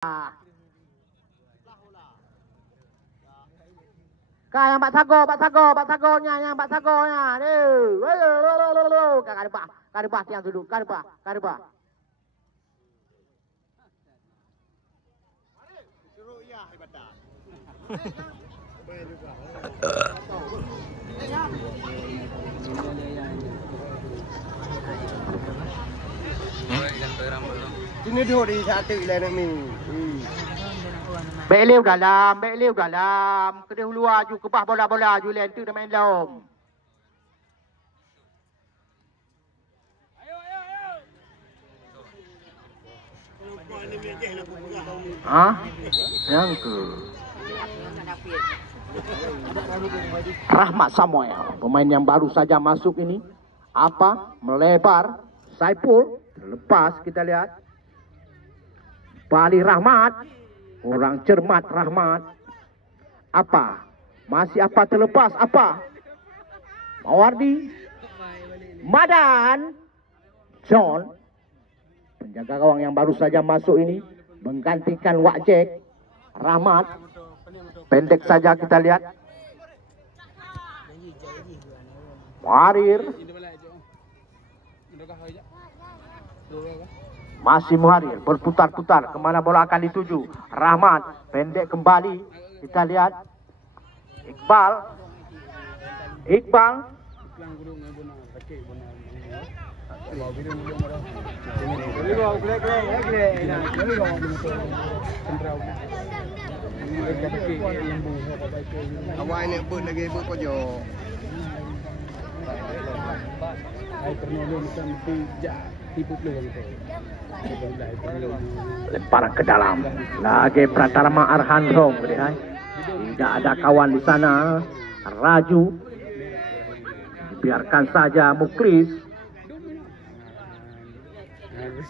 Kak yang Pak Sagonya, yang Pak Sagonya. Karibah tiang duduk, karibah. Sini dulu di satu lain ni. Beliau dalam. Kedua luar ju kebah bola-bola ju lain tu dah main lom. Yang ke Rahmat Samuel, pemain yang baru saja masuk ini. Melebar, Saipul, terlepas kita lihat. Bali Rahmat, orang cermat Rahmat. Masih terlepas, Mawardi, Madan, John, penjaga gawang yang baru saja masuk ini, menggantikan Wak Jack. Rahmat, pendek saja kita lihat. Muharir, masih Muharir, berputar-putar kemana bola akan dituju. Rahmat, pendek kembali, kita lihat. Iqbal, Awak ni pun lagi pun pojok. lemparan ke dalam. Lagi Pratama Arhan Rom, lihat. Tidak ada kawan di sana. Raju, biarkan saja Mukris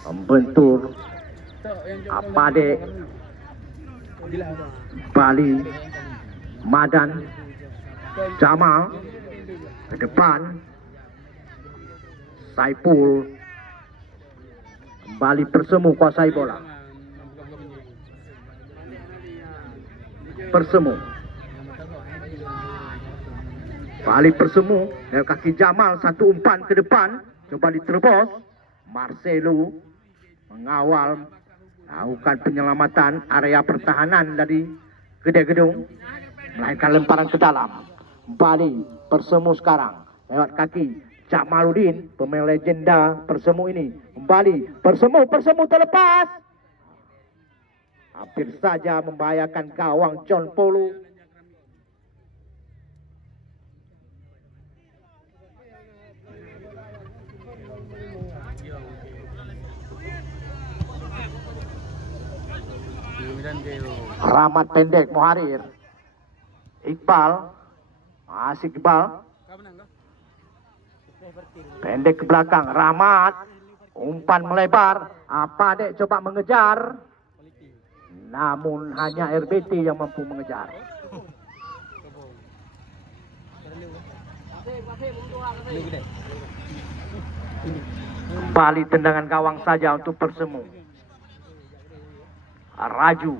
membentur. Dek Bali, Madan, Jamal ke depan. Saipul kembali Persemu kuasai bola. Balik Persemu dari kaki Jamal, satu umpan ke depan, coba diterobos. Marcelo mengawal, lakukan penyelamatan area pertahanan dari Gede Gedung, melainkan lemparan ke dalam. Bali Persemu sekarang lewat kaki Jamaluddin, pemain legenda Persemu ini. Kembali Persemu terlepas. Hampir saja membahayakan gawang John Polo. Rahmat pendek Muharir. Iqbal, masih Iqbal. Pendek ke belakang, Rahmat. Umpan melebar. Dek coba mengejar. Namun hanya RBT yang mampu mengejar. Kembali tendangan gawang saja untuk Persemu. Raju.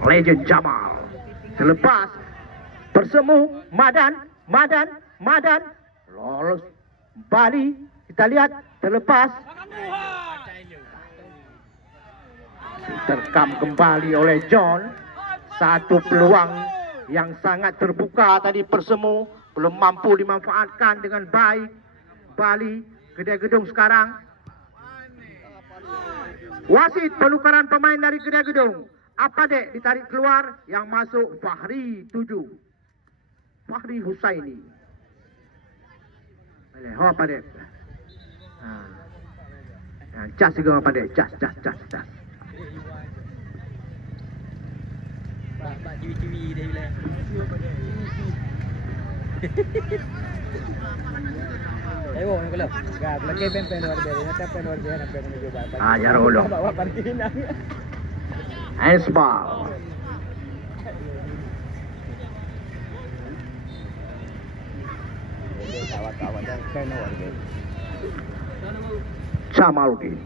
Legend Jamal. Terlepas. Persemu. Madan. Lolos. Bali. Kita lihat. Terlepas. Terkam kembali oleh John. Satu peluang yang sangat terbuka tadi Persemu. Belum mampu dimanfaatkan dengan baik. Bali. Gede Gedung sekarang. Wasit penukaran pemain dari Gede Gedung. Dek ditarik keluar, yang masuk Fahri 7. Fahri Husaini. Dek? Cas juga Dek? Cas. Pak ciwi-ciwi dia bilang. Ayo, nak kalau. Gak, lagi pen luar biasa, nak pen luar biasa, nak pen menuju batas. Ajar dulu. Bawa pantina. Kawan-kawan dan pen warga. Jamaluddin.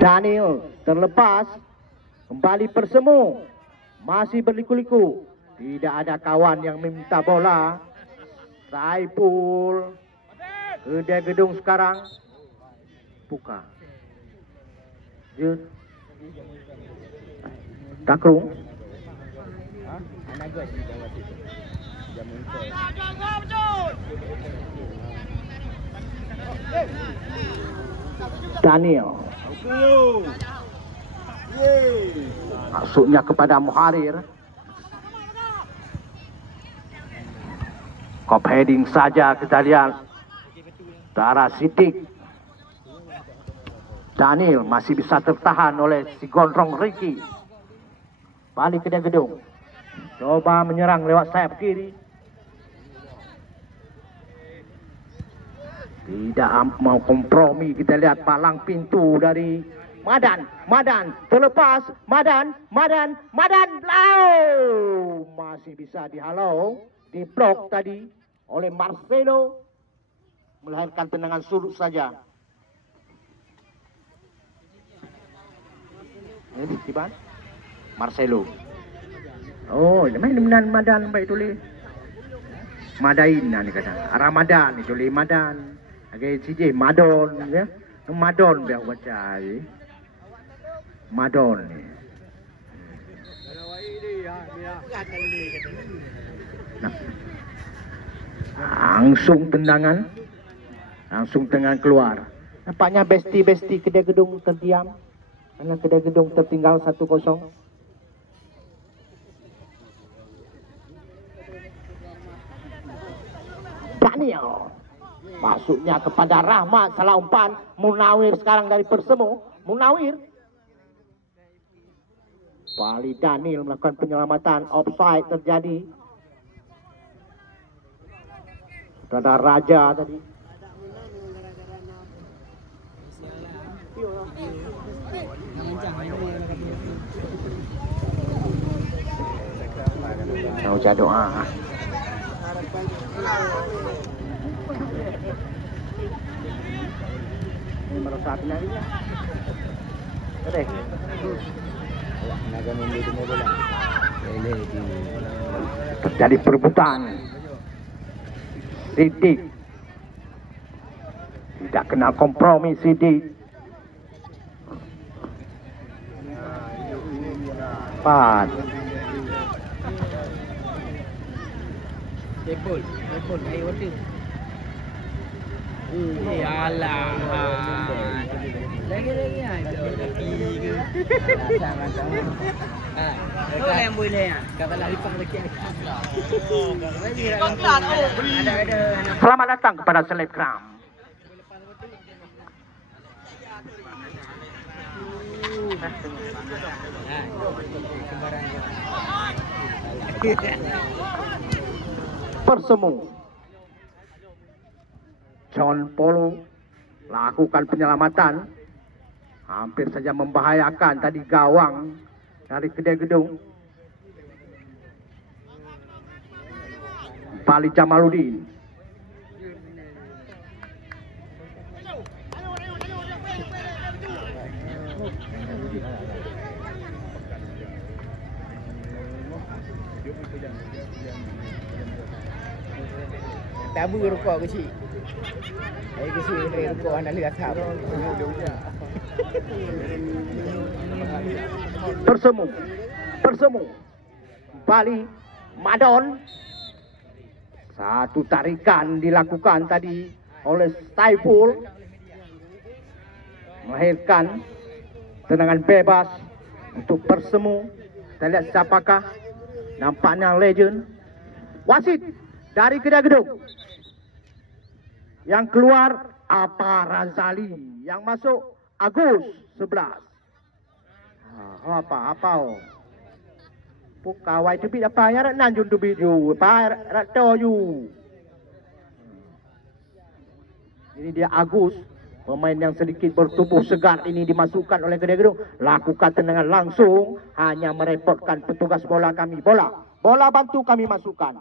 Daniel terlepas, kembali Persemu, masih berliku-liku, tidak ada kawan yang meminta bola. Saiful ke gedung sekarang, buka, takrung. Daniel masuknya kepada Muharir. Kop heading saja kita lihat. Darah Sidik. Daniel masih bisa tertahan oleh si Gondrong Ricky. Balik ke gedung. Coba menyerang lewat sayap kiri. Tidak mau kompromi. Kita lihat palang pintu dari Madan. Madan terlepas. Madan. Masih bisa dihalau. Diblok tadi oleh Marcelo. Melahirkan tendangan sudut saja. Ini Tiban Marcelo. Oh, main dengan Madan baik tulis. Madain ni kata. Ramadan itu le Madan. Agak CJ Madon ya. Madon biar baca ni. Madon ni. Nah. Langsung tendangan keluar. Nampaknya besti kedai gedung terdiam karena kedai gedung tertinggal 1-0. Daniel masuknya kepada Rahmat, salah umpan. Munawir sekarang dari Persemu. Munawir Bali Daniel melakukan penyelamatan. Offside terjadi. Ada Raja tadi. Mau baca doa. Ini merusak lagi ya. Oke. Terjadi perebutan. Sidik tidak kenal kompromi. Sidik Pat Depol air water. Alah. Lagi ke. Kau yang boleh ya. Kata lari pang lagi. Selamat datang kepada Selebgram. Persemu. John Polo lakukan penyelamatan. Hampir saja membahayakan tadi gawang dari kedai gedung. Bali Jamaluddin. Tabu rokok kecil. Air kecil dari rokok anda lihat apa? Persemu. Bali Madon. Satu tarikan dilakukan tadi oleh Saiful. Melahirkan tendangan bebas untuk Persemu. Kita lihat siapakah. Nampaknya legend. Wasit dari kedai gedung. Yang keluar Apa Razali. Yang masuk Agus 11. Apa Pukawai tu bit apa ya nan jun tu bit you. Apa rakto you. Ini dia Agus. Pemain yang sedikit bertubuh segar ini dimasukkan oleh kedai gedung. Lakukan tendangan langsung. Hanya merepotkan petugas bola kami. Bola Bola bantu kami masukkan.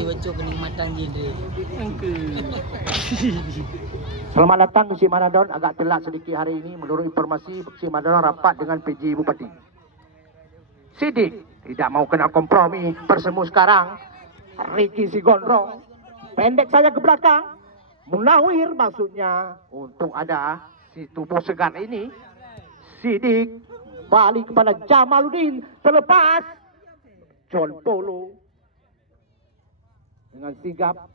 Bocor kenikmatan dia. Selamat datang si Manadon. Agak telat sedikit hari ini. Menurut informasi, si Manadon rapat dengan PJ Bupati. Sidik tidak mau kena kompromi. Persemu sekarang. Ricky si gondrong. Pendek saja ke belakang. Munawir maksudnya. Untuk ada si tubuh segar ini. Sidik balik kepada Jamaluddin. Terlepas John Polo dengan sigap.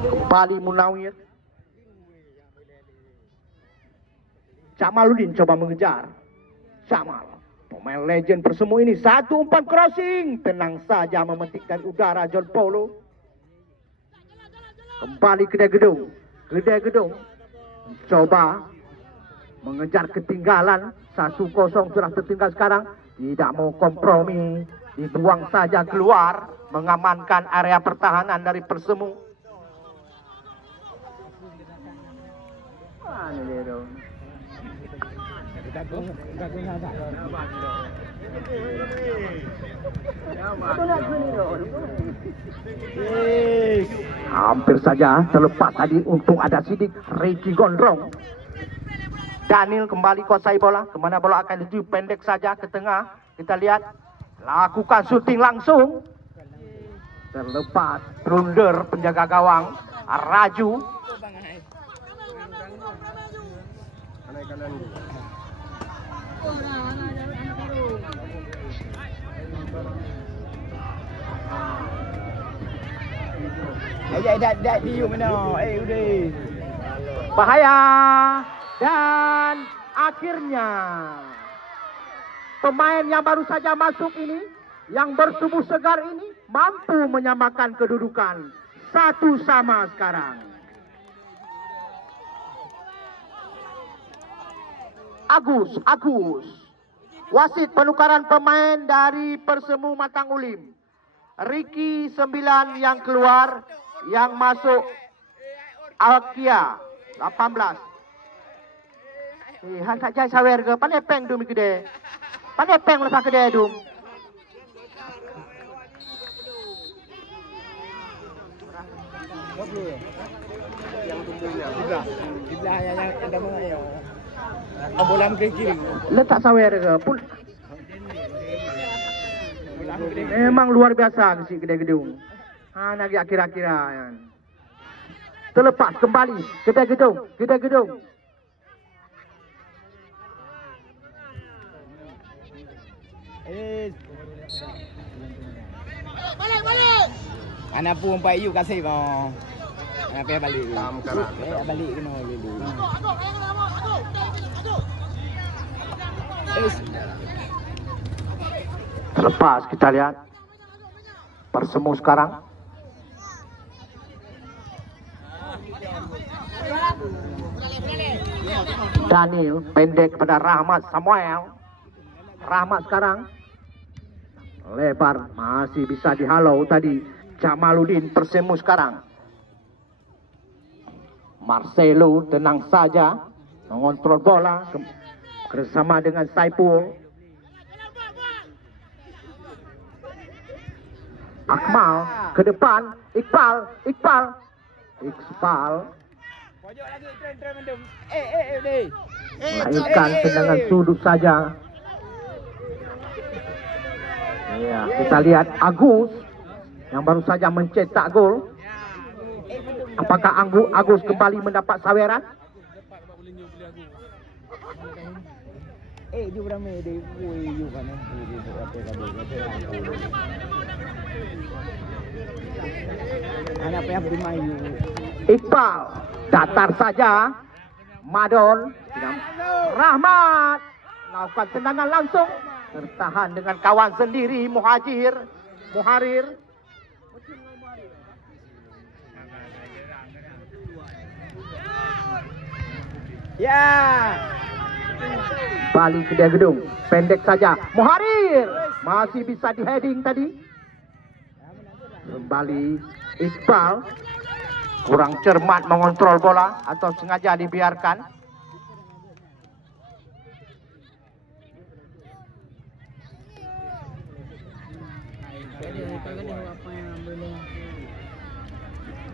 Kembali Munawir. Jamaluddin coba mengejar. Jamal, pemain legend Persemu ini, satu umpan crossing, tenang saja mementikkan udara John Polo. Kembali Gede Gedung coba mengejar ketinggalan. 1-0 sudah tertinggal sekarang. Tidak mau kompromi, dibuang saja keluar, mengamankan area pertahanan dari Persemu. Mana dia dong? Hampir saja terlepas tadi. Untung ada sidik. Ricky gondrong. Daniel kembali kuasai bola. Kemana bola akan dituju, pendek saja ke tengah. Kita lihat. Lakukan syuting langsung. Terlepas. Trunder penjaga gawang. Raju. Kanan. Dah diu mana? Udah. Bahaya. Dan akhirnya pemain yang baru saja masuk ini, yang bertubuh segar ini, mampu menyamakan kedudukan 1-1 sekarang. Agus. Wasit penukaran pemain dari Persemu Matang Ulim. Ricky 9 yang keluar, yang masuk Alkia 18. Han tak jai sawer ke? Pandai peng dum gede. Pandai peng lepas gede dum. Yang tumbuhnya. Sebelah yang ada mana? Bola kiri. Letak sawer ke? Memang luar biasa si Gede Gedung. Nak kira-kira. Terlepas kembali Gede Gedung. Balik. Anak pun umpai you kasih bang. Anak payah balik. Balik kena dulu. Terlepas kita lihat Persemu sekarang. Daniel pendek kepada Rahmat Samuel. Rahmat sekarang lebar, masih bisa dihalau tadi Jamaluddin. Persemu sekarang. Marcelo tenang saja mengontrol bola bersama dengan Saipul. Akmal ke depan. Iqbal. Pojok lagi tren mendung. Udah. Melainkan tendangan sudut saja. Ya, kita lihat Agus yang baru saja mencetak gol. Apakah Agus kembali mendapat saweran? Ju ramai dia. Ju kan. Anak payah bermain. Iqbal datar saja. Madon. Rahmat melakukan tendangan langsung. Tertahan dengan kawan sendiri Muharir. Ya. Kembali ke dia gedung. Pendek saja. Muharir. Masih bisa di heading tadi. Kembali Iqbal. Kurang cermat mengontrol bola. Atau sengaja dibiarkan.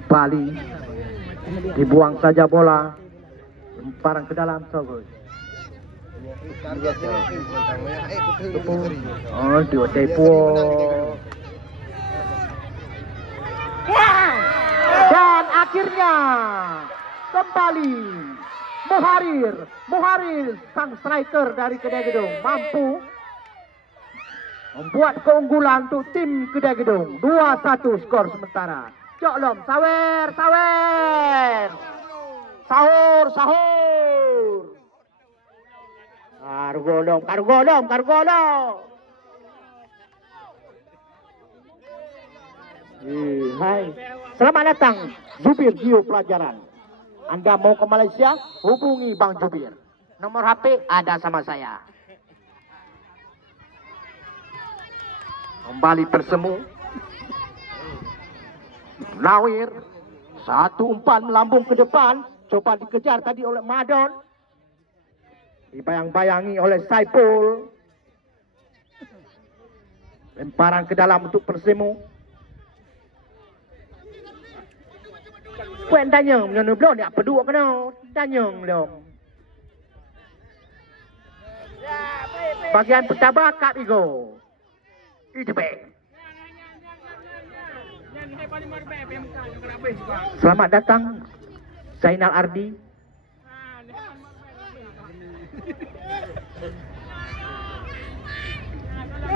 Bali. Dibuang saja bola. Lemparan ke dalam. Oh, dua tepo. Dan akhirnya kembali Muharir sang striker dari Kedai Gedung mampu membuat keunggulan untuk tim Kedai Gedung. 2-1 skor sementara. Coklom, sawer. Sahur. Kargolom. Hai. Selamat datang Jubir Gio Pelajaran. Anda mau ke Malaysia? Hubungi Bang Jubir. Nomor HP ada sama saya. Kembali bersemu. Nawir. Satu umpan melambung ke depan. Coba dikejar tadi oleh Madon. Dibayang-bayangi oleh Saipul. Lemparan ke dalam untuk Persemu. Quen Danyeng menyono belum ni apa dua kena Danyeng belum. Bagian pertama Kak Igo. Ijbe. Selamat datang Zainal Ardi.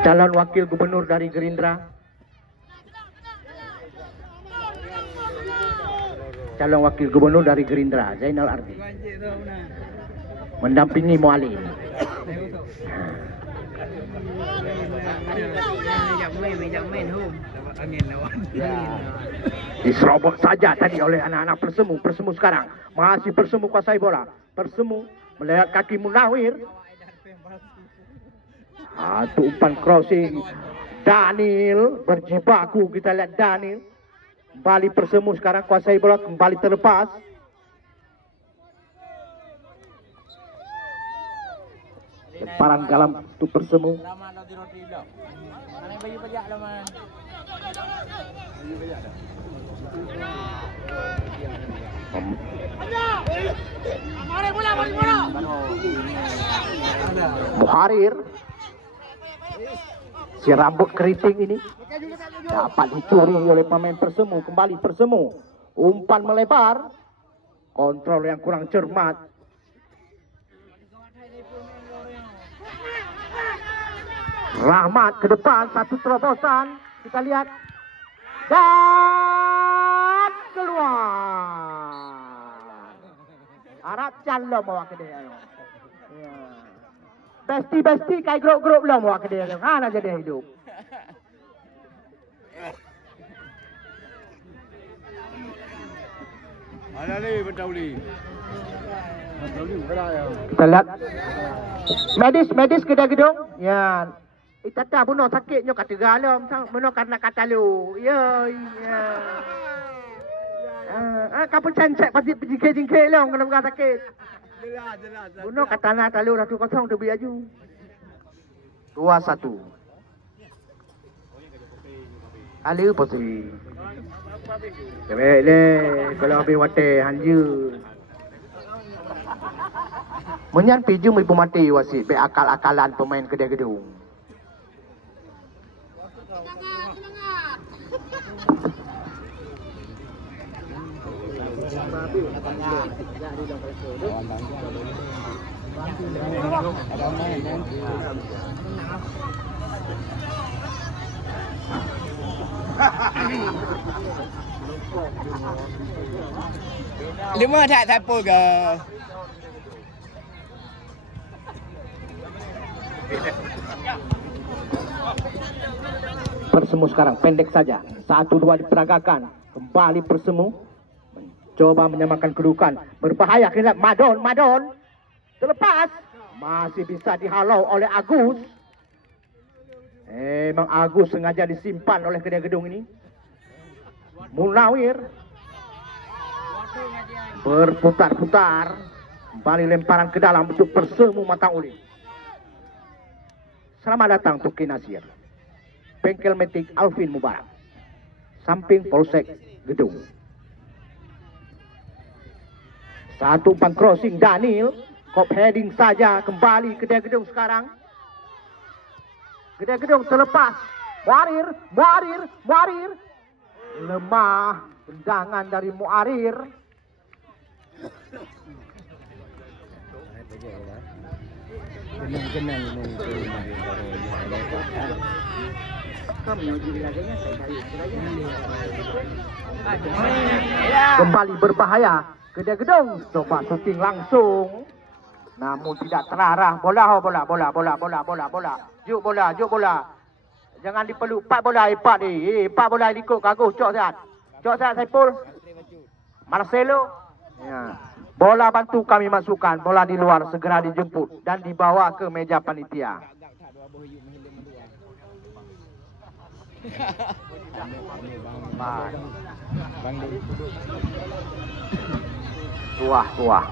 Calon wakil gubernur dari Gerindra. Calon wakil gubernur dari Gerindra, Zainal Ardi. Mendampingi Mualim. Diserobot saja tadi oleh anak-anak Persemu sekarang. Masih Persemu kuasai bola. Persemu melihat kaki Munawir. Satu umpan crossing. Daniel berjibaku, kita lihat Daniel. Kembali Persemu sekarang kuasai bola, kembali terlepas. Lemparan dalam untuk Persemu. Muharir. Si rambut keriting ini dapat dicuri oleh pemain Persemu. Kembali Persemu. Umpan melebar. Kontrol yang kurang cermat. Rahmat ke depan. Satu terobosan. Kita lihat. Dan keluar. Harap calon bawa ke dia. Besti kai grup-grup belum bawa ke dia. Mana jadi hidup. Ada ni Bentauli. Kita lihat. Medis Kedai Gedung. Ya. Itata bunuh sakitnya kata galam. Bunuh karena kata lu. Ya. Kapan cancek pasti jingkir lah. Kena bukan sakit. Jelas. Bunuh kata nak talu 1-0 tu biar ju. 2-1. Kali apa sih? Baik le, kalau habis wate hanja. Menyan pijum ibu mati wasit, be akal-akalan pemain Kedai Gedung. Lima tak siapa ke? Persemu sekarang pendek saja. 1-2 diperagakan. Kembali Persemu. Mencoba menyamakan kedudukan. Berbahaya kena Madon. Terlepas. Masih bisa dihalau oleh Agus. Memang Agus sengaja disimpan oleh kedai gedung ini. Munawir berputar-putar, kembali lemparan ke dalam untuk Persemu Matang Uli. Selamat datang Tuki Nasir, bengkel metik Alvin Mubarak, samping Polsek Gedung. Satu umpan crossing Daniel, kop heading saja kembali ke kedai gedung sekarang. Kedai gedung terlepas, Muarir, lemah tendangan dari Muarir. Kembali berbahaya. Kedai gedung coba shooting langsung, namun tidak terarah. Bola. Juk bola. Jangan dipeluk. 4 bola, 4 bola ikut Agus. Cok Sehat Saipul. Marcelo. Ya. Bola bantu kami masukkan. Bola di luar segera dijemput dan dibawa ke meja panitia. Tuah.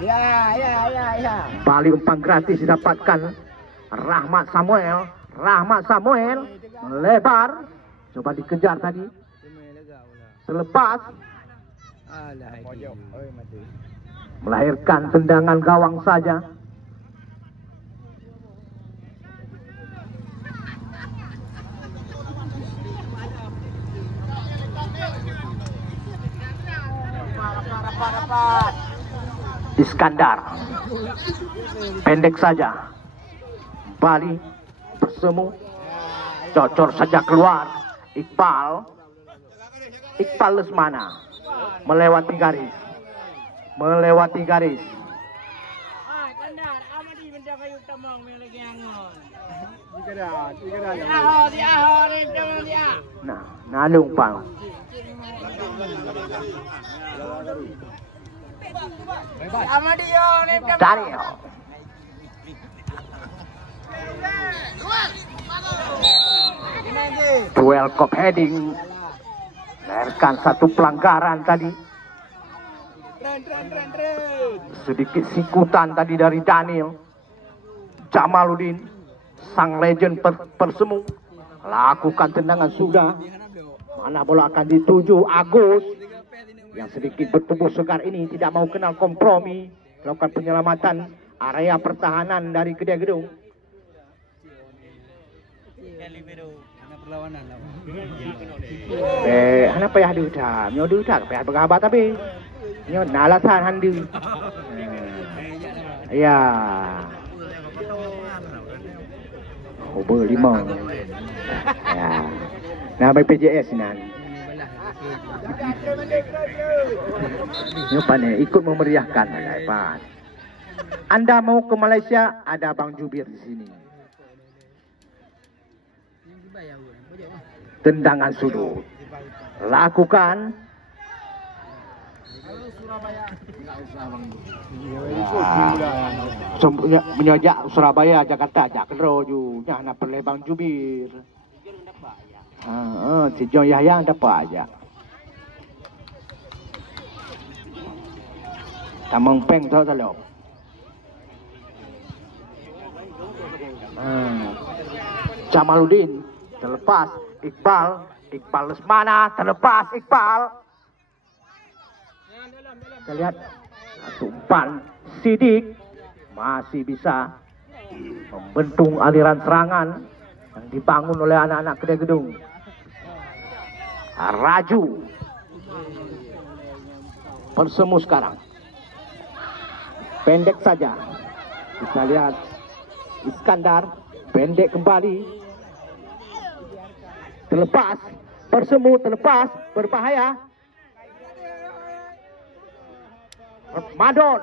Ya. Balik umpan gratis didapatkan Rahmat Samuel melebar. Coba dikejar tadi. Terlepas. Melahirkan tendangan gawang saja. Iskandar pendek saja. Bali Persemu cocor saja keluar. Iqbal Lesmana melewati garis. Nah, nalung pang. Daniel. Duel kop heading. Melahirkan satu pelanggaran tadi. Sedikit sikutan tadi dari Daniel. Jamaluddin, sang legend Persemu, lakukan tendangan sudah. Mana bola akan dituju Agus, yang sedikit bertubuh segar ini tidak mau kenal kompromi. Lakukan penyelamatan area pertahanan dari kedai gedung. Kenapa ya duda? Nyo duda, payah bergabat tapi nyo nalasan handu. Ya. Over 5. Ya. Nah, BPJS nan. Nyo pandai ikut memeriahkan Pak. Anda mau ke Malaysia, ada Bang Jubir di sini. Tendangan sudut. Lakukan. Menyajak Surabaya, Jakarta, Jakarta juga. Nak perle Bang Jubir. Si John Yahya dapat aja. Tamang peng tu telok. Jamaluddin terlepas. Iqbal Lesmana terlepas. Iqbal. Kita lihat satu umpan Sidik masih bisa membentung aliran serangan yang dibangun oleh anak-anak kedai gedung. Raju Persemu sekarang pendek saja. Kita lihat Iskandar pendek kembali. Terlepas, Persemu terlepas, berbahaya. Madon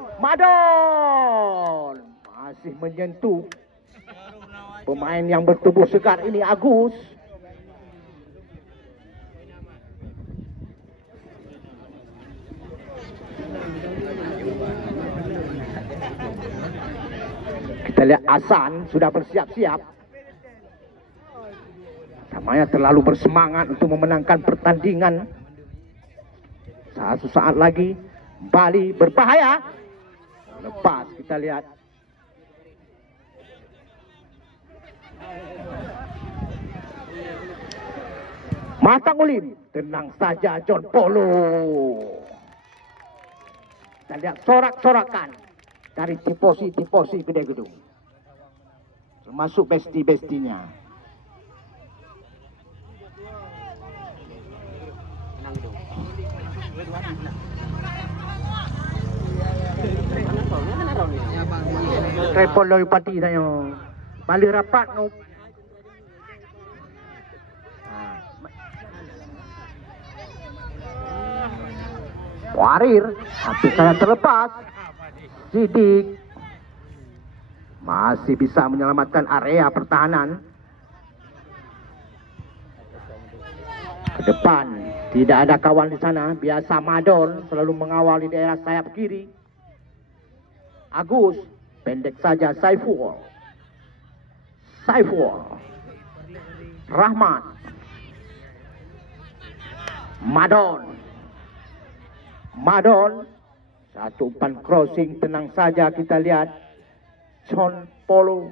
masih menyentuh pemain yang bertubuh segar ini, Agus. Kita lihat Hasan sudah bersiap-siap. Namanya terlalu bersemangat untuk memenangkan pertandingan. Satu saat lagi Bali berbahaya. Lepas kita lihat. Matang Ulim. Tenang saja John Polo. Kita lihat sorak-sorakan dari tifosi-tifosi Gede Gedung. Termasuk besti-bestinya. Repot loy pati tanya. Balik rapat ngau. Warir, tapi saya terlepas. Sidik masih bisa menyelamatkan area pertahanan. Ke depan tidak ada kawan di sana. Biasa Madon selalu mengawal di daerah sayap kiri. Agus pendek saja. Saiful Rahmat Madon satu umpan crossing. Tenang saja kita lihat John Polo.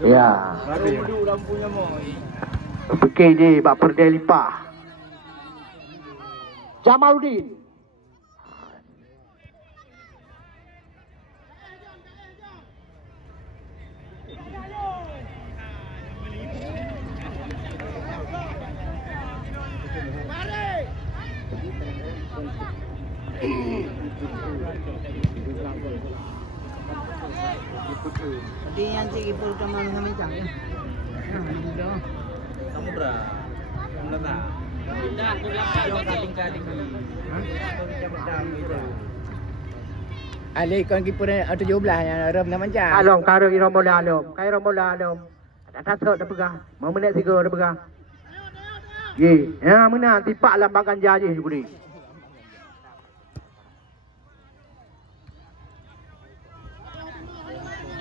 Ya. PKD Pak Perdelipah. Jamaluddin. Tadi yang cik ipul kamar sama cang ya. Kamu berapa? Ali kon kiper 17 yang rem nama macam. Alom karo Iromola alom. Kai Iromola alom. Tak tahu dah pegang. Mau menit 3 dah pegang. Ye, ya menang tipak lambakan jaji juga ni.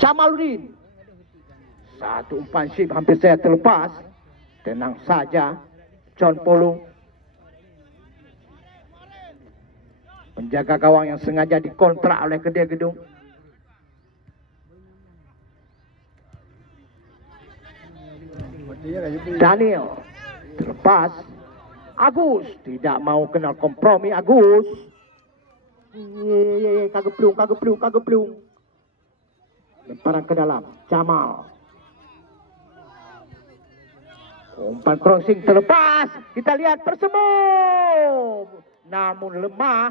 Jamaluddin. Satu umpan ship hampir saya terlepas. Tenang saja John Polo. Penjaga gawang yang sengaja dikontrak oleh Gede Gedung. Daniel terlepas. Agus tidak mau kenal kompromi. Agus kagak pelung. Lemparan ke dalam. Jamal. Umpan crossing terlepas. Kita lihat Persemu. Namun lemah.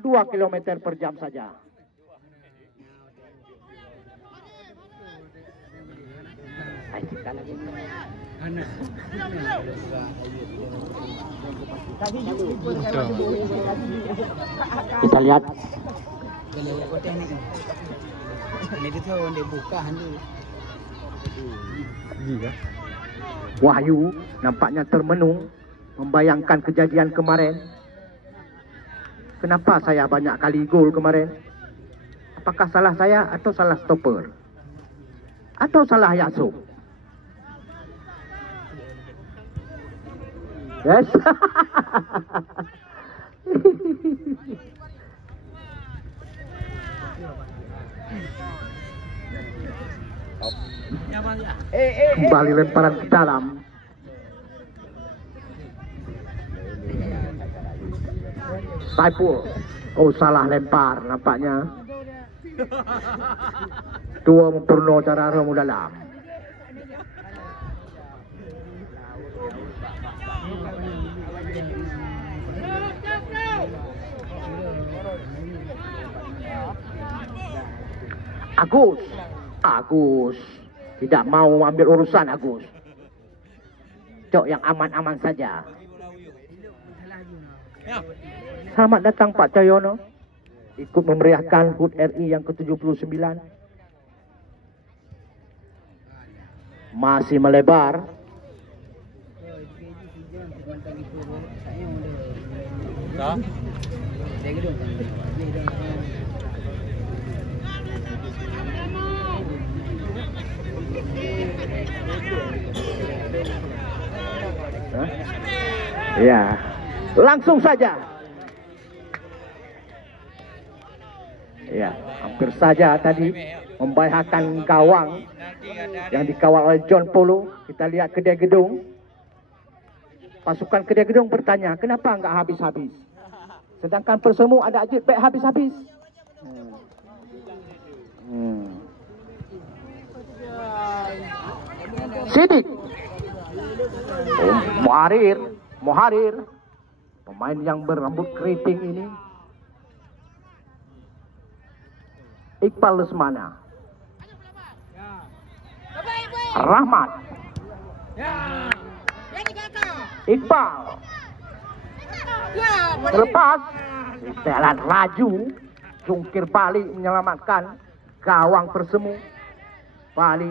2 km per jam saja. Kita lihat. Wahyu nampaknya termenung membayangkan kejadian kemarin. Kenapa saya banyak kali gol kemarin? Apakah salah saya atau salah stopper? Atau salah Yasub? Yes. Kembali lemparan ke dalam. Saiful. Oh, salah lempar nampaknya. Dua Purno cara remu dalam. Agus tidak mau ambil urusan. Agus cok yang aman-aman saja. Selamat datang Pak Cahyono, ikut memeriahkan HUT RI yang ke-79. Masih melebar. Dah. Ya, langsung saja. Ya, hampir saja tadi membahayakan gawang yang dikawal oleh John Polo. Kita lihat kedai gedung. Pasukan kedai gedung bertanya, kenapa enggak habis-habis? Sedangkan Persemu ada ajit baik habis-habis. Sidik. Muharir, pemain yang berambut keriting ini. Iqbal Lesmana, Rahmat, Iqbal, terlepas, jalan laju, jungkir balik menyelamatkan gawang Persemu. Bali,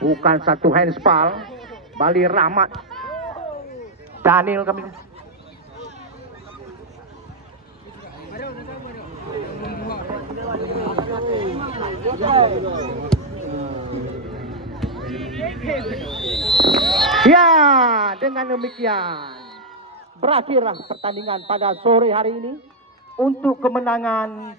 bukan satu handball, Bali Rahmat, Daniel kami. Ya, dengan demikian berakhirlah pertandingan pada sore hari ini untuk kemenangan